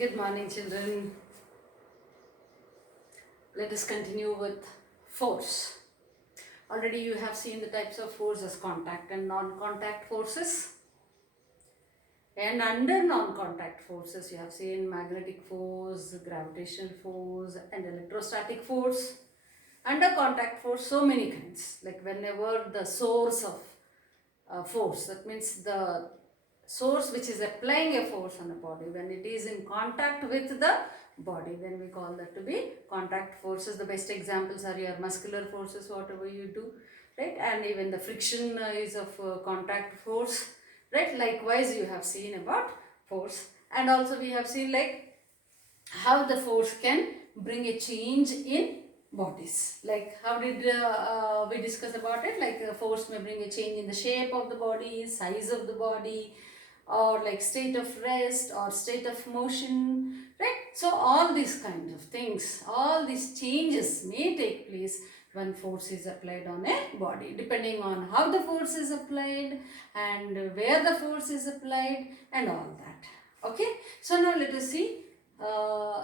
Good morning, children. Let us continue with force. Already you have seen the types of force as contact and non-contact forces. And under non-contact forces, you have seen magnetic force, gravitational force, and electrostatic force. Under contact force, so many kinds. Like whenever the source of force, that means the source which is applying a force on a body, when it is in contact with the body, then we call that to be contact forces. The best examples are your muscular forces, whatever you do, right? And even the friction is of contact force, right? Likewise, you have seen about force, and also we have seen like how the force can bring a change in bodies. Like how did we discuss about it? Like force may bring a change in the shape of the body, size of the body, or like state of rest or state of motion, right? So all these kinds of things, all these changes may take place when force is applied on a body, depending on how the force is applied and where the force is applied and all that. Okay, so now let us see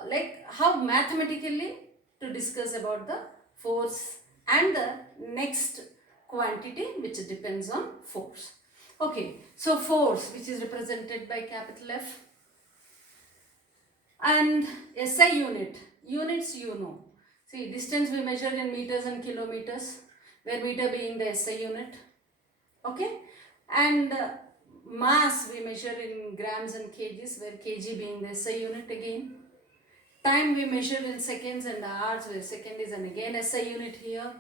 like how mathematically to discuss about the force and the next quantity which depends on force. Okay, so force which is represented by capital F, and SI unit, units you know. See, distance we measure in meters and kilometers, where meter being the SI unit. Okay, and mass we measure in grams and kgs, where kg being the SI unit again. Time we measure in seconds and hours, where second is and again SI unit here.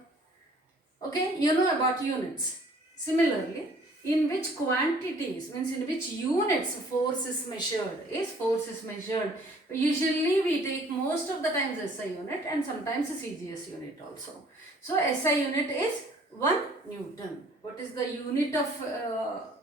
Okay, you know about units. Similarly, in which quantities, means in which units force is measured. Usually we take most of the times SI unit and sometimes CGS unit also. So SI unit is 1 Newton. What is the unit of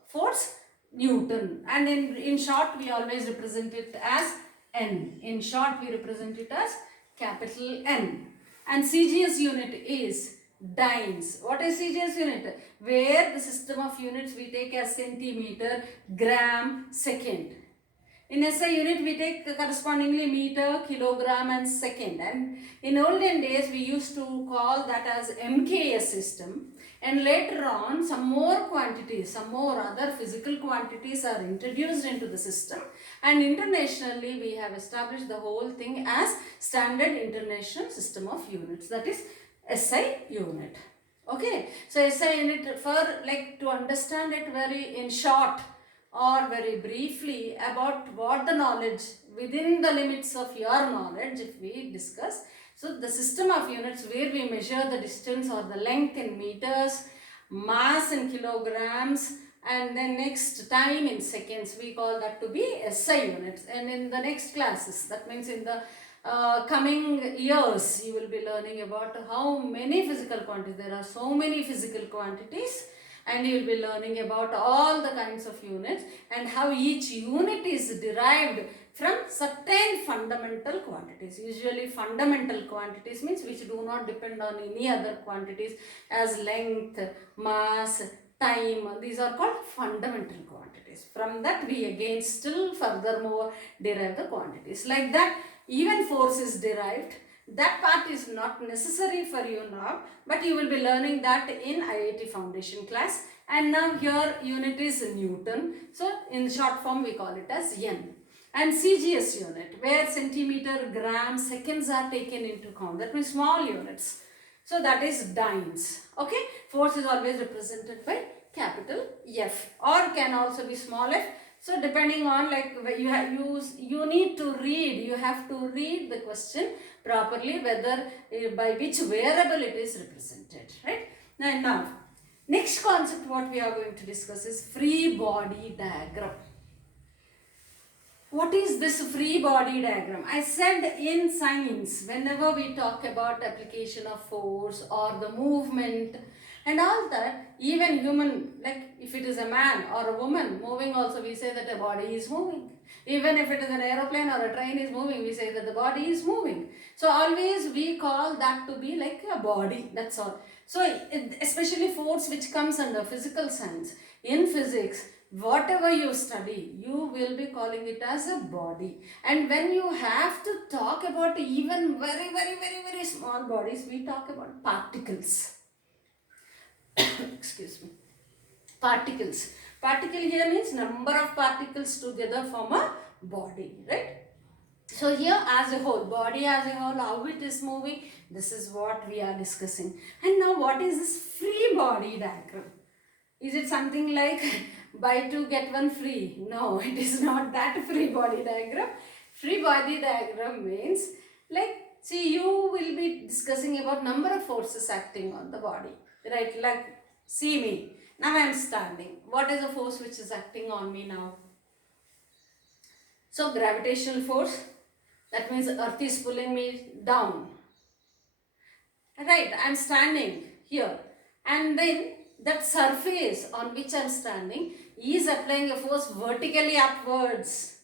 force? Newton. And in short we always represent it as N. In short we represent it as capital N. And CGS unit is dynes. What is CGS unit? Where the system of units we take as centimeter, gram, second. In SI unit we take correspondingly meter, kilogram and second. And in olden days we used to call that as MKS system. And later on some more quantities, some more other physical quantities are introduced into the system. And internationally we have established the whole thing as Standard International System of Units. That is SI unit. Okay, so SI unit, for like to understand it very in short or very briefly about what the knowledge within the limits of your knowledge, if we discuss. So the system of units where we measure the distance or the length in meters, mass in kilograms, and then next time in seconds, we call that to be SI units. And in the next classes, that means in the coming years, you will be learning about how many physical quantities. There are so many physical quantities, and you will be learning about all the kinds of units and how each unit is derived from certain fundamental quantities. Usually fundamental quantities means which do not depend on any other quantities as length, mass, time. These are called fundamental quantities. From that we again still furthermore derive the quantities. Like that, even force is derived. That part is not necessary for you now, but you will be learning that in IIT Foundation class. And now here unit is Newton. So in short form we call it as N. And CGS unit, where centimeter, gram, seconds are taken into count. That means small units. So that is dynes. Okay, force is always represented by capital F, or can also be small f. So depending on like you need to read, you have to read the question properly, whether by which variable it is represented, right? Now, next concept what we are going to discuss is free body diagram. What is this free body diagram? I said in science, whenever we talk about application of force or the movement and all that, even human, like if it is a man or a woman moving also, we say that a body is moving. Even if it is an aeroplane or a train is moving, we say that the body is moving. So always we call that to be like a body, that's all. So especially force which comes under physical science. In physics, whatever you study, you will be calling it as a body. And when you have to talk about even very, very, very, very small bodies, we talk about particles. Excuse me. Particles. Particle here means number of particles together form a body, right? So here as a whole, body as a whole, how it is moving, this is what we are discussing. And now what is this free body diagram? Is it something like buy two get one free? No, it is not that free body diagram. Free body diagram means like, see, you will be discussing about number of forces acting on the body, right? Like, see me, now I am standing. What is the force which is acting on me now? So gravitational force, that means earth is pulling me down. Right, I am standing here, and then that surface on which I am standing is applying a force vertically upwards.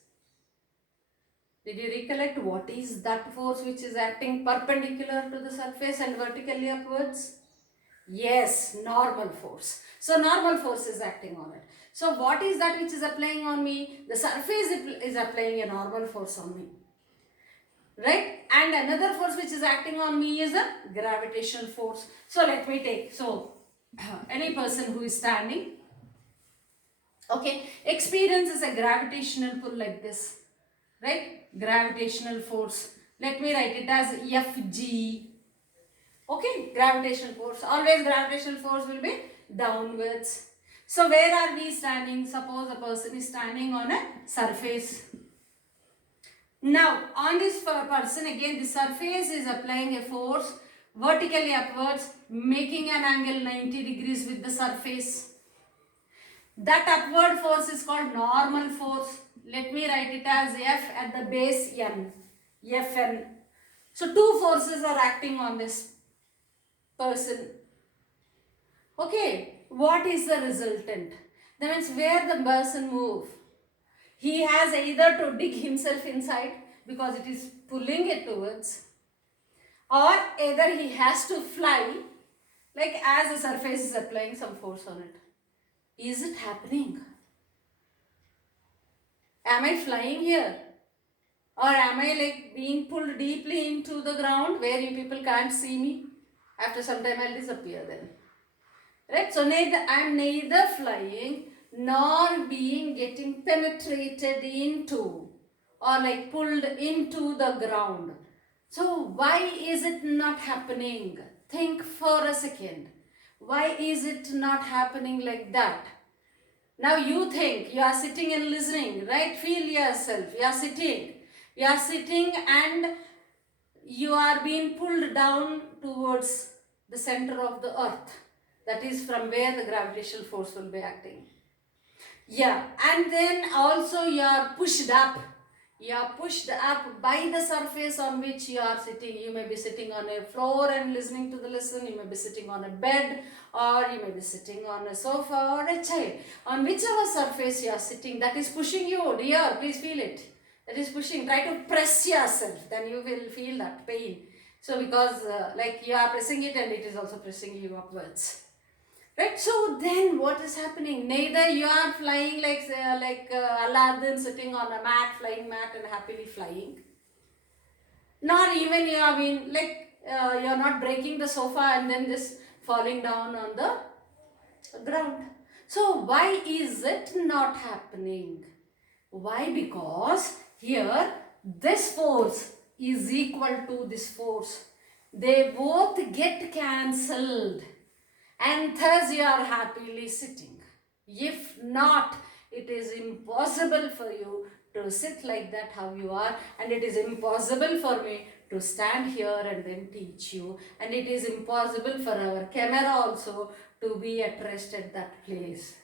Did you recollect what is that force which is acting perpendicular to the surface and vertically upwards? Yes, normal force. So normal force is acting on it. So what is that which is applying on me? The surface is applying a normal force on me. Right? And another force which is acting on me is a gravitational force. So let me take, so any person who is standing, okay, experiences a gravitational pull like this, right? Gravitational force. Let me write it as Fg. Okay, gravitational force. Always gravitational force will be downwards. So where are we standing? Suppose a person is standing on a surface. Now on this person, again the surface is applying a force vertically upwards, making an angle 90 degrees with the surface. That upward force is called normal force. Let me write it as F at the base N. Fn. So two forces are acting on this person. Okay, what is the resultant? That means where the person moves, he has either to dig himself inside because it is pulling it towards, or either he has to fly, like as the surface is applying some force on it. Is it happening? Am I flying here? Or am I like being pulled deeply into the ground where you people can't see me? After some time I'll disappear then. Right? So I am neither flying nor being getting penetrated into or like pulled into the ground. So why is it not happening? Think for a second. Why is it not happening like that? Now you think, you are sitting and listening, right? Feel yourself. You are sitting. You are sitting and you are being pulled down towards the center of the earth. That is from where the gravitational force will be acting. Yeah, and then also you are pushed up. You are pushed up by the surface on which you are sitting. You may be sitting on a floor and listening to the lesson. You may be sitting on a bed, or you may be sitting on a sofa or a chair. On whichever surface you are sitting, that is pushing you. Here, please feel it. That is pushing. Try to press yourself. Then you will feel that pain. So because like you are pressing it and it is also pressing you upwards. Right, so then what is happening? Neither you are flying like Aladdin sitting on a mat, flying mat and happily flying. Nor even you are being like you are not breaking the sofa and then just falling down on the ground. So why is it not happening? Why? Because here this force is equal to this force. They both get cancelled. And thus you are happily sitting. If not, it is impossible for you to sit like that how you are, and it is impossible for me to stand here and then teach you, and it is impossible for our camera also to be at rest at that place.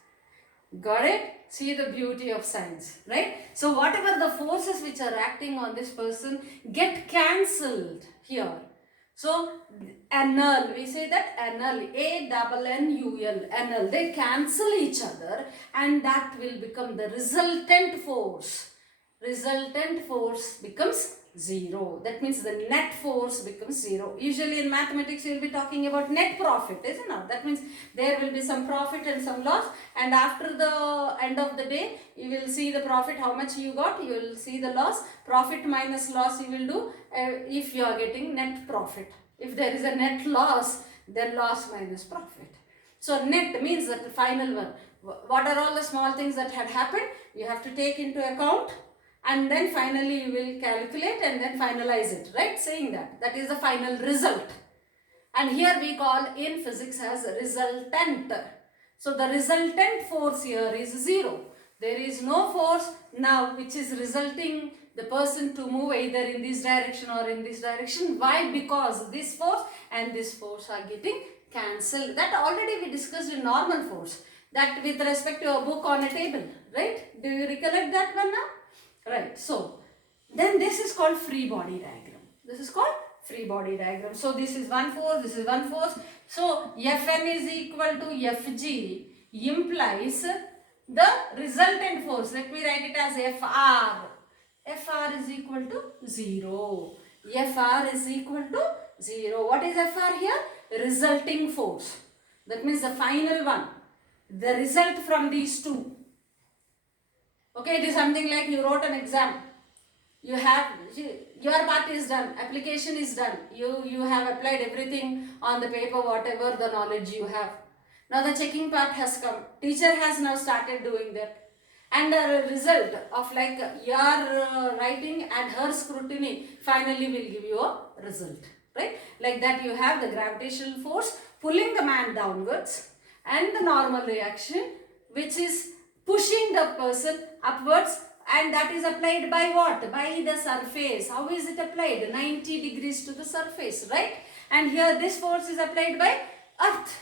Got it? See the beauty of science, right? So whatever the forces which are acting on this person get cancelled here. So annul, we say that annul, A-double-N-U-L, annul, they cancel each other and that will become the resultant force. Resultant force becomes 0. That means the net force becomes 0. Usually in mathematics, you will be talking about net profit, isn't it? That means there will be some profit and some loss, and after the end of the day, you will see the profit, how much you got, you will see the loss, profit minus loss you will do if you are getting net profit. If there is a net loss, then loss minus profit. So net means that the final one. What are all the small things that had happened? You have to take into account, and then finally you will calculate and then finalize it, right? Saying that. That is the final result. And here we call in physics as resultant. So the resultant force here is 0. There is no force now which is resulting the person to move either in this direction or in this direction. Why? Because this force and this force are getting cancelled. That already we discussed in normal force. That with respect to a book on a table, right? Do you recollect that one now? Right. So, then this is called free body diagram. This is called free body diagram. So, this is one force, this is one force. So, Fn is equal to Fg implies the resultant force. Let me write it as Fr. Fr is equal to 0. Fr is equal to 0. What is Fr here? Resulting force. That means the final one. The result from these two. Okay, it is something like you wrote an exam. Your part is done, application is done. You have applied everything on the paper, whatever the knowledge you have. Now the checking part has come. Teacher has now started doing that. And the result of like your writing and her scrutiny finally will give you a result. Right? Like that you have the gravitational force pulling the man downwards, and the normal reaction which is pushing the person upwards, and that is applied by what? By the surface. How is it applied? 90 degrees to the surface, right? And here this force is applied by earth.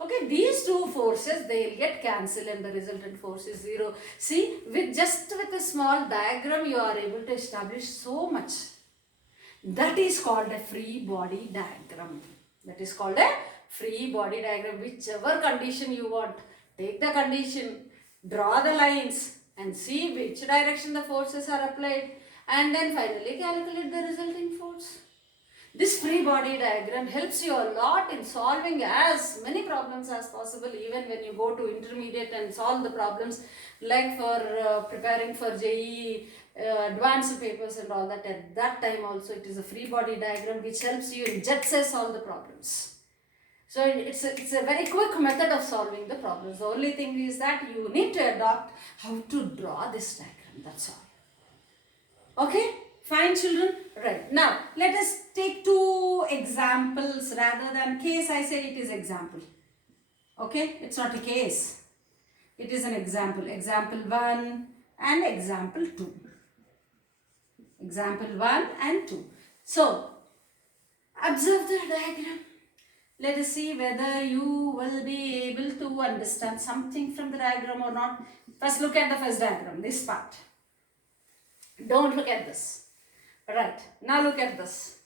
Okay, these two forces, they will get cancelled and the resultant force is 0. See, with a small diagram you are able to establish so much. That is called a free body diagram. That is called a free body diagram. Whichever condition you want, take the condition, draw the lines and see which direction the forces are applied, and then finally calculate the resulting force. This free body diagram helps you a lot in solving as many problems as possible, even when you go to intermediate and solve the problems, like for preparing for JEE advanced papers and all that. At that time also it is a free body diagram which helps you in jet set all the problems. So it's a very quick method of solving the problems. The only thing is that you need to adopt how to draw this diagram. That's all. Okay? Fine, children? Right. Now, let us take two examples rather than case. I say it is example. Okay? It's not a case. It is an example. Example 1 and example 2. Example 1 and 2. So, observe the diagram. Let us see whether you will be able to understand something from the diagram or not. First look at the first diagram, this part. Don't look at this. Right, now look at this.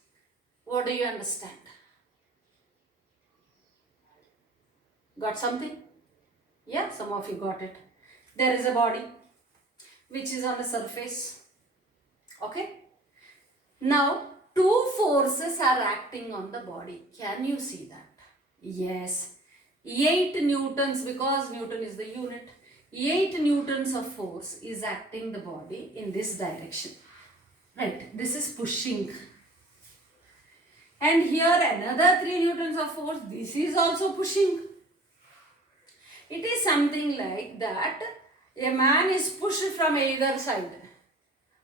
What do you understand? Got something? Yeah, some of you got it. There is a body which is on the surface. Okay? Now, two forces are acting on the body. Can you see that? Yes. 8 newtons, because Newton is the unit. 8 newtons of force is acting the body in this direction. Right. This is pushing. And here another 3 newtons of force. This is also pushing. It is something like that. A man is pushed from either side,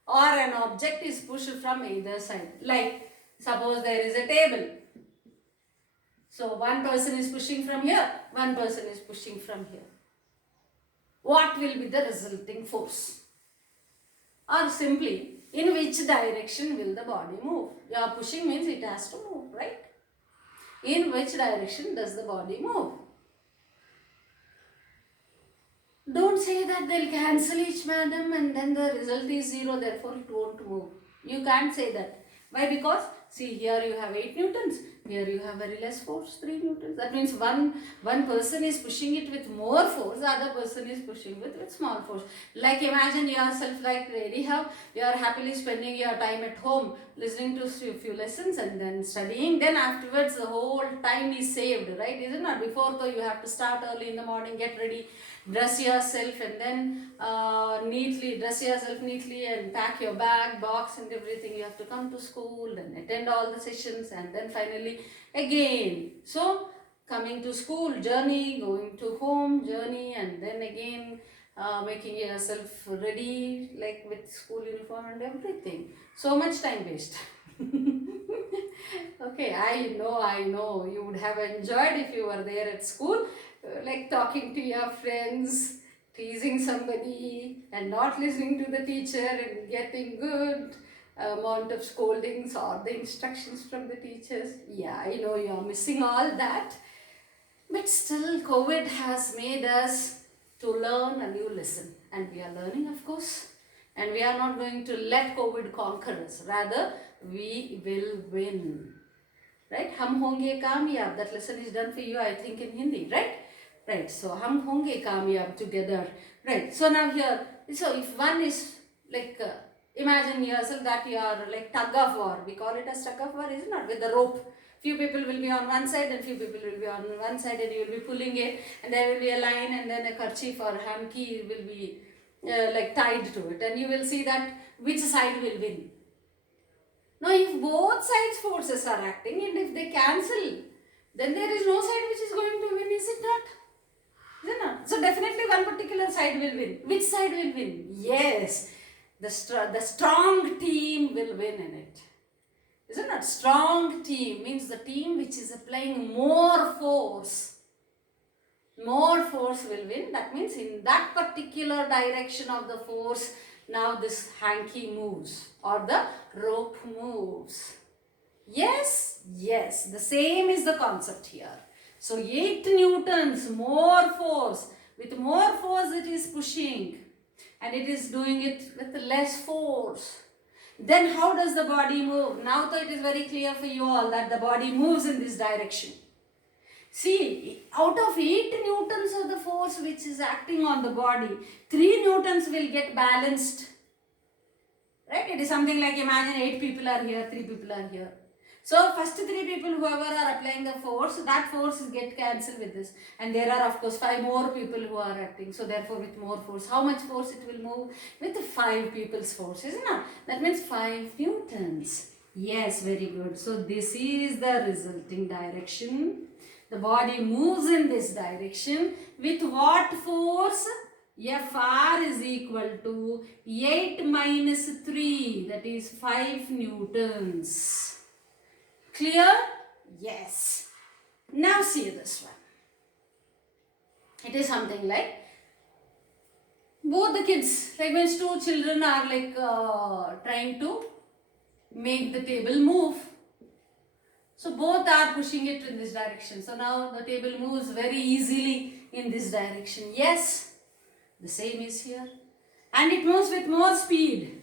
or an object is pushed from either side. Like, suppose there is a table. So, one person is pushing from here, one person is pushing from here. What will be the resulting force? Or simply, in which direction will the body move? Your pushing means it has to move, right? In which direction does the body move? Don't say that they'll cancel each, madam, and then the result is 0, therefore it won't move. You can't say that. Why? Because See, here you have 8 newtons. Here you have very less force, 3 newtons. That means one person is pushing it with more force, the other person is pushing with small force. Like imagine yourself like anyhow, you are happily spending your time at home, listening to a few lessons and then studying. Then afterwards the whole time is saved, right? Isn't it? Before though you have to start early in the morning, get ready, dress yourself and then dress yourself neatly and pack your bag, box and everything. You have to come to school and attend all the sessions and then finally again. So coming to school, journey, going to home, journey, and then again making yourself ready like with school uniform and everything. So much time waste. Okay, I know you would have enjoyed if you were there at school, like talking to your friends, teasing somebody and not listening to the teacher and getting good amount of scoldings or the instructions from the teachers. Yeah, I know you are missing all that, but still COVID has made us to learn a new lesson, and we are learning, of course, and we are not going to let COVID conquer us. Rather, we will win. Right? Hum honge kamyab. That lesson is done for you, I think, in Hindi, right? Right. So hum honge kamyab together. Right. So now here, so if one is like, imagine yourself that you are like tug of war. We call it as tug of war, is it not? With the rope. Few people will be on one side and few people will be on one side, and you will be pulling it, and there will be a line and then a kerchief or hanky will be like tied to it, and you will see that which side will win. Now, if both sides forces are acting and if they cancel, then there is no side which is going to win, is it not? Is it not? So, definitely one particular side will win. Which side will win? Yes, the strong team will win in it. Is it not? Strong team means the team which is applying more force. More force will win. That means in that particular direction of the force, now this hanky moves or the rope moves. Yes, yes, the same is the concept here. So 8 newtons, more force. With more force it is pushing, and it is doing it with less force. Then how does the body move? Now though it is very clear for you all that the body moves in this direction. See, out of 8 newtons of the force which is acting on the body, 3 newtons will get balanced. Right? It is something like, imagine 8 people are here, 3 people are here. So, first 3 people, whoever are applying the force, that force get cancelled with this. And there are, of course, 5 more people who are acting. So, therefore, with more force, how much force it will move? With 5 people's force, isn't it? That means 5 newtons. Yes, very good. So, this is the resulting direction. The body moves in this direction with what force? Fr is equal to 8 minus 3, that is 5 newtons. Clear? Yes. Now see this one. It is something like both the kids, like when 2 children are like trying to make the table move. So both are pushing it in this direction. So now the table moves very easily in this direction. Yes, the same is here. And it moves with more speed.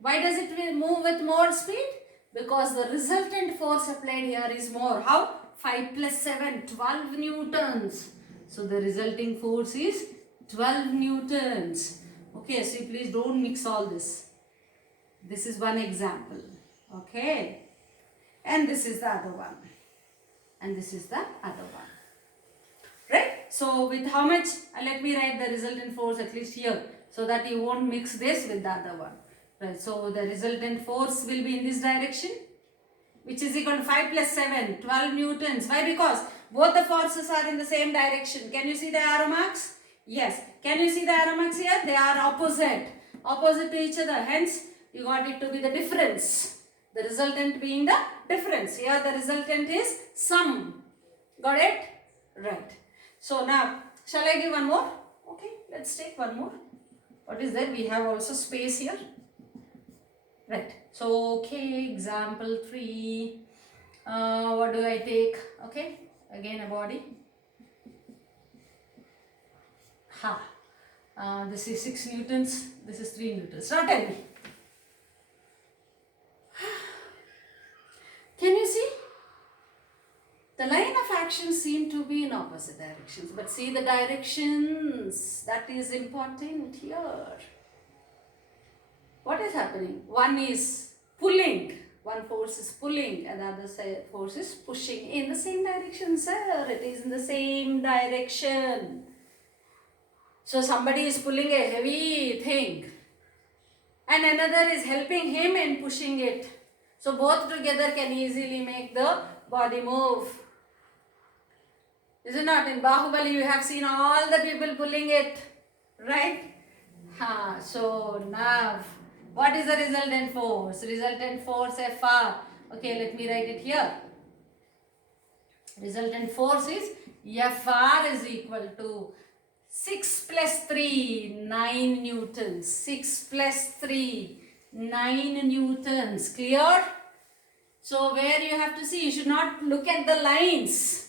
Why does it move with more speed? Because the resultant force applied here is more. How? 5 plus 7, 12 newtons. So the resulting force is 12 newtons. Okay, so please don't mix all this. This is one example. Okay. And this is the other one. And this is the other one. Right? So with how much? Let me write the resultant force at least here, so that you won't mix this with the other one. Right? So the resultant force will be in this direction, which is equal to 5 plus 7, 12 newtons. Why? Because both the forces are in the same direction. Can you see the arrow marks? Yes. Can you see the arrow marks here? They are opposite. Opposite to each other. Hence, you got it to be the difference. The resultant being the difference. Here the resultant is sum. Got it? Right. So now, shall I give one more? Okay, let's take one more. What is that? We have also space here. Right. So, okay, example 3. What do I take? Okay, again a body. This is 6 newtons. This is 3 newtons. Now tell me. opposite directions. But see the directions, that is important here. What is happening? One is pulling, one force is pulling and the other force is pushing in the same direction, sir. It is in the same direction. So somebody is pulling a heavy thing and another is helping him in pushing it. So both together can easily make the body move. Is it not? In Bahubali you have seen all the people pulling it, right? So now, what is the resultant force? Resultant force Fr. Okay, let me write it here. Resultant force is Fr is equal to 6 plus 3, 9 newtons. 6 plus 3, 9 newtons. Clear? So where you have to see, you should not look at the lines.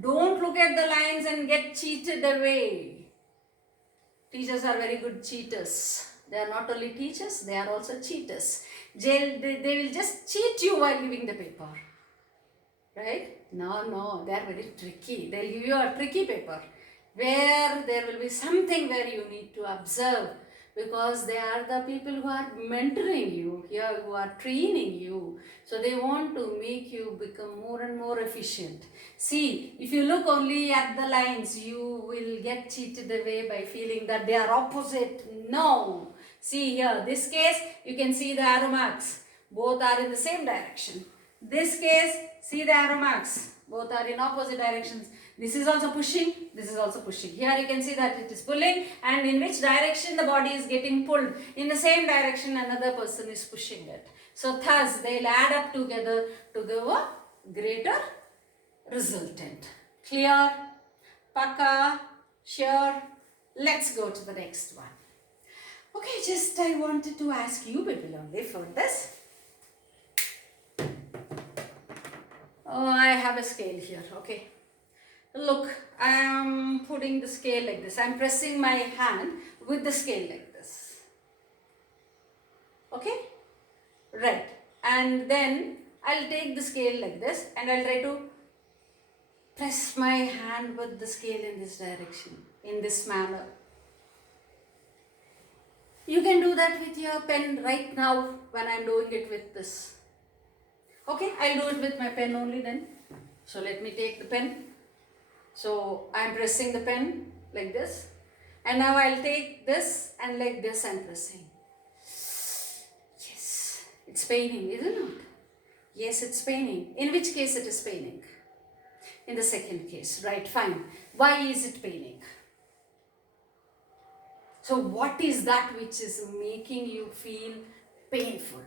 Don't look at the lines and get cheated away. Teachers are very good cheaters. They are not only teachers, they are also cheaters. They will just cheat you while giving the paper. Right? No, they are very tricky. They will give you a tricky paper where there will be something where you need to observe, because they are the people who are mentoring you here, who are training you. So they want to make you become more and more efficient. See, if you look only at the lines, you will get cheated away by feeling that they are opposite. No. See here, this case, you can see the arrow marks. Both are in the same direction. This case, see the arrow marks. Both are in opposite directions. This is also pushing, this is also pushing. Here you can see that it is pulling, and in which direction the body is getting pulled. In the same direction another person is pushing it. So thus they will add up together to give a greater resultant. Clear? Paka? Sure? Let's go to the next one. Okay, just I wanted to ask you people only for this. Oh, I have a scale here, okay. Look, I am putting the scale like this. I am pressing my hand with the scale like this. Okay? Right. And then I'll take the scale like this and I'll try to press my hand with the scale in this direction, in this manner. You can do that with your pen right now when I'm doing it with this. Okay, I'll do it with my pen only then. So let me take the pen. So I'm pressing the pen like this, and now I'll take this and like this I'm pressing. Yes, it's paining, isn't it? Yes, it's paining. In which case it is paining? In the second case, right? Fine. Why is it paining? So what is that which is making you feel painful?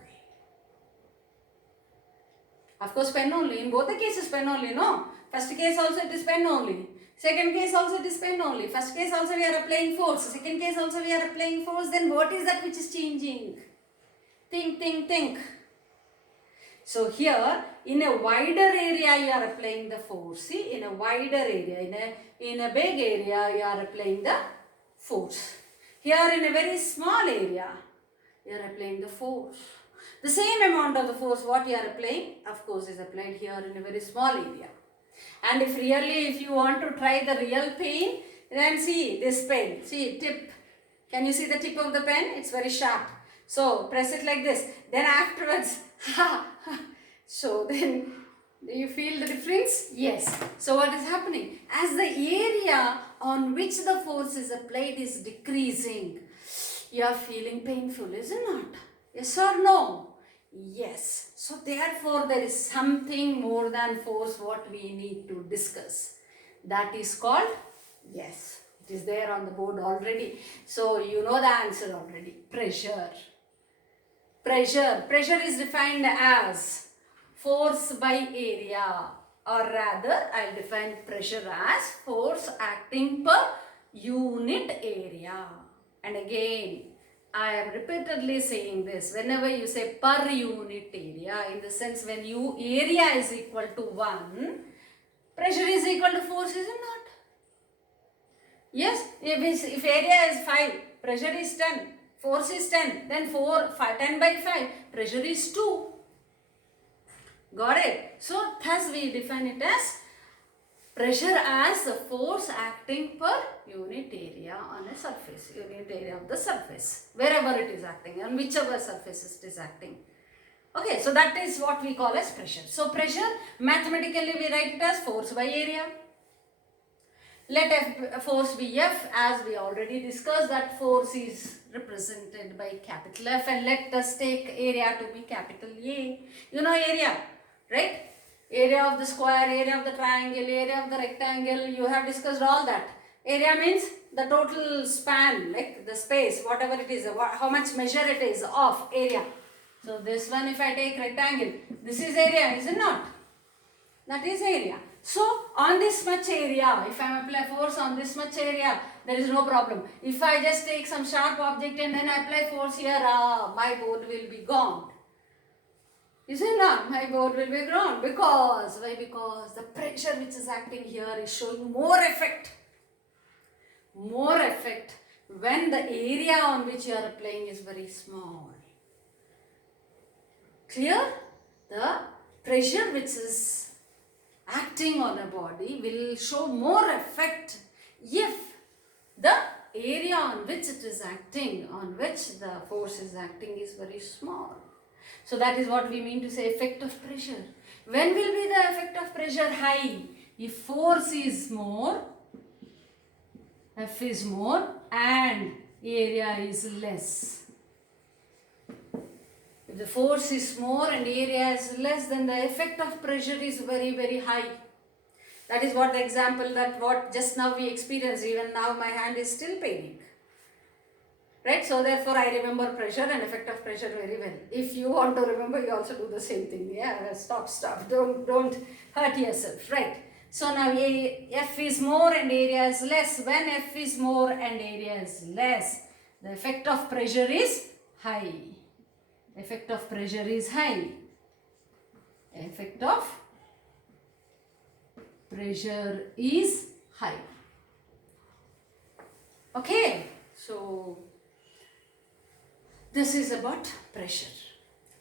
Of course, pen only. In both the cases, pen only, no? First case also it is pen only. Second case also it is pen only. First case also we are applying force. Second case also we are applying force. Then what is that which is changing? Think. So here, in a wider area you are applying the force. See, in a wider area, in a big area you are applying the force. Here in a very small area, you are applying the force. The same amount of the force what you are applying, of course, is applied here in a very small area. And if you want to try the real pain, then see this pen. See, tip. Can you see the tip of the pen? It's very sharp. So, press it like this. Then afterwards, so then, do you feel the difference? Yes. So, what is happening? As the area on which the force is applied is decreasing, you are feeling painful, isn't it? Yes or no? Yes. So therefore there is something more than force what we need to discuss. That is called, yes, it is there on the board already. So you know the answer already. Pressure. Pressure is defined as force by area, or rather I will define pressure as force acting per unit area. And again, I am repeatedly saying this, whenever you say per unit area, in the sense when area is equal to 1, pressure is equal to force, is it not? Yes, if area is 5, pressure is 10, force is 10, then 10 by 5, pressure is 2. Got it? So, thus we define it as Pressure as the force acting per unit area on a surface, unit area of the surface, wherever it is acting, on whichever surface it is acting. Okay, so that is what we call as pressure. So pressure, mathematically we write it as force by area. Let force be F, as we already discussed that force is represented by capital F, and let us take area to be capital A. You know area, right? Area of the square, area of the triangle, area of the rectangle, you have discussed all that. Area means the total span, like the space, whatever it is, how much measure it is of area. So this one, if I take rectangle, this is area, is it not? That is area. So on this much area, if I apply force on this much area, there is no problem. If I just take some sharp object and then apply force here, my board will be gone. Is it not? My board will be gone. Because, why? Because the pressure which is acting here is showing more effect. More effect when the area on which you are applying is very small. Clear? The pressure which is acting on a body will show more effect if the area on which it is acting, on which the force is acting, is very small. So that is what we mean to say effect of pressure. When will be the effect of pressure high? If force is more, F is more, and area is less. If the force is more and area is less, then the effect of pressure is very, very high. That is what the example that what just now we experienced. Even now my hand is still paining. Right? So therefore I remember pressure and effect of pressure very well. If you want to remember, you also do the same thing. Yeah, stop. Don't hurt yourself. Right? So now F is more and area is less. When F is more and area is less, the effect of pressure is high. Effect of pressure is high. Effect of pressure is high. Okay, so this is about pressure.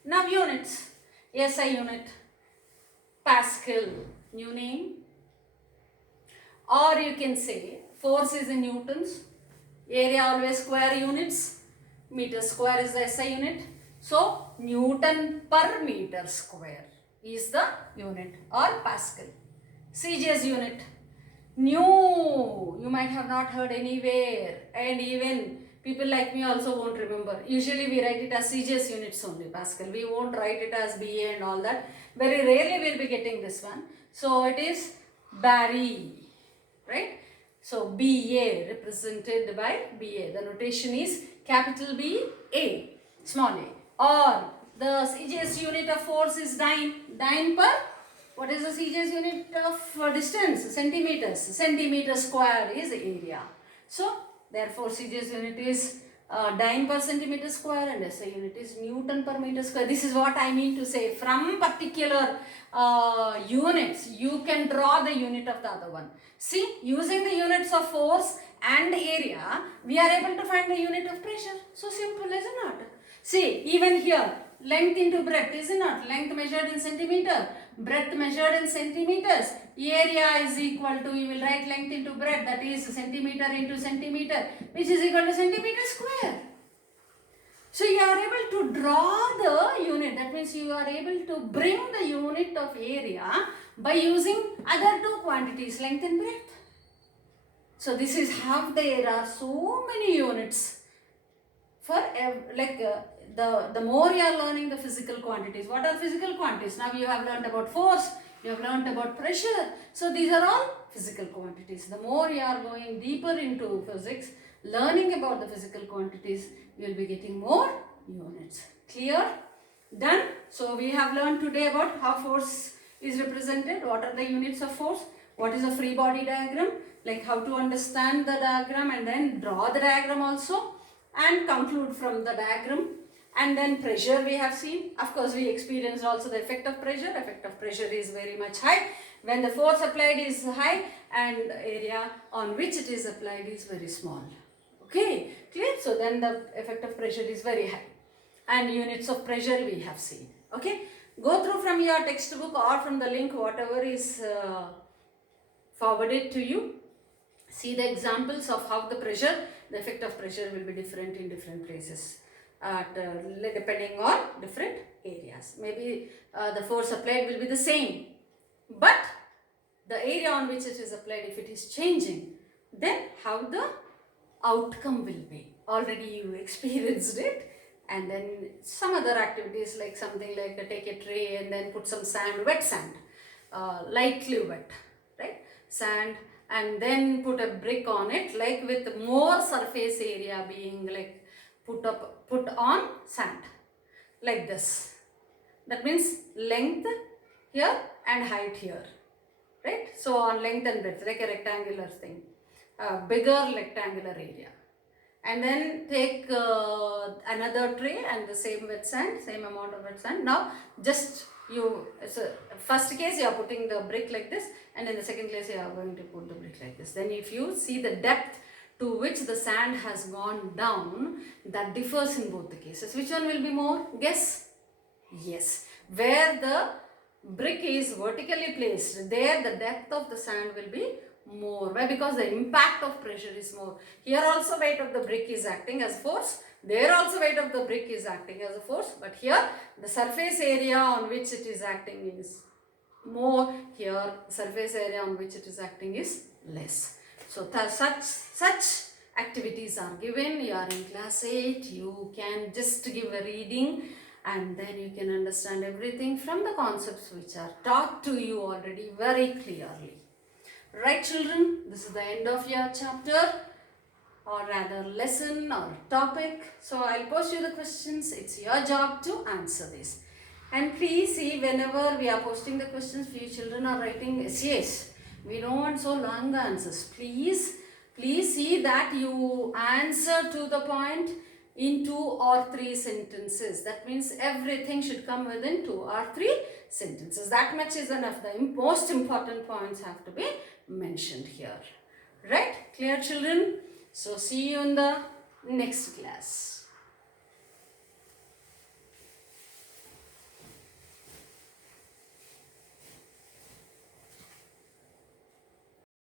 Now units. SI unit, Pascal, new name. Or you can say force is in newtons, area always square units, meter square is the SI unit. So Newton per meter square is the unit, or Pascal. CGS unit, new, you might have not heard anywhere, and even people like me also won't remember. Usually we write it as CGS units only, Pascal. We won't write it as BA and all that. Very rarely we'll be getting this one. So it is Barry, right? So BA represented by BA. The notation is capital B, A, small a. Or the CGS unit of force is dyne per, what is the CGS unit of distance? Centimeters. Centimeter square is area. So therefore CGS unit is dyne per centimeter square and SI unit is Newton per meter square. This is what I mean to say. From particular units, you can draw the unit of the other one. See, using the units of force and area, we are able to find the unit of pressure. So simple, is it not? See, even here, length into breadth, is it not? Length measured in centimeter, breadth measured in centimeters. Area is equal to, you will write length into breadth, that is centimeter into centimeter, which is equal to centimeter square. So you are able to draw the unit, that means you are able to bring the unit of area by using other two quantities, length and breadth. So this is how there are so many units for the more you are learning the physical quantities. What are physical quantities? Now you have learned about force, you have learned about pressure. So these are all physical quantities. The more you are going deeper into physics, learning about the physical quantities, you will be getting more units. Clear? Done? So we have learned today about how force is represented, what are the units of force, what is a free body diagram, like how to understand the diagram and then draw the diagram also and conclude from the diagram. And then pressure we have seen. Of course, we experienced also the effect of pressure. Effect of pressure is very much high when the force applied is high and area on which it is applied is very small. Okay, clear? So then the effect of pressure is very high. And units of pressure we have seen. Okay, go through from your textbook or from the link, whatever is forward it to you. See the examples of how the effect of pressure will be different in different places, depending on different areas. Maybe the force applied will be the same, but the area on which it is applied, if it is changing, then how the outcome will be. Already you experienced it. And then some other activities, like something like take a tray and then put some sand, wet sand, lightly wet, right, sand, and then put a brick on it, like with more surface area being like put on sand, like this. That means length here and height here, right? So on length and breadth, like a rectangular thing, bigger rectangular area. And then take another tray and the same wet sand, same amount of wet sand. Now just first case you are putting the brick like this, and in the second case you are going to put the brick like this. Then if you see the depth to which the sand has gone down, that differs in both the cases. Which one will be more? Guess. Yes, where the brick is vertically placed, there the depth of the sand will be more. Why? Because the impact of pressure is more. Here also weight of the brick is acting as force. There also weight of the brick is acting as a force. But here the surface area on which it is acting is more. Here surface area on which it is acting is less. So such activities are given. You are in class 8. You can just give a reading, and then you can understand everything from the concepts which are taught to you already very clearly. Right, children, this is the end of your chapter, or rather lesson or topic. So I'll post you the questions. It's your job to answer this. And please see, whenever we are posting the questions, few children are writing essays. We don't want so long answers. Please see that you answer to the point in 2 or 3 sentences. That means everything should come within 2 or 3 sentences. That much is enough. The most important points have to be mentioned here. Right? Clear, children? So see you in the next class.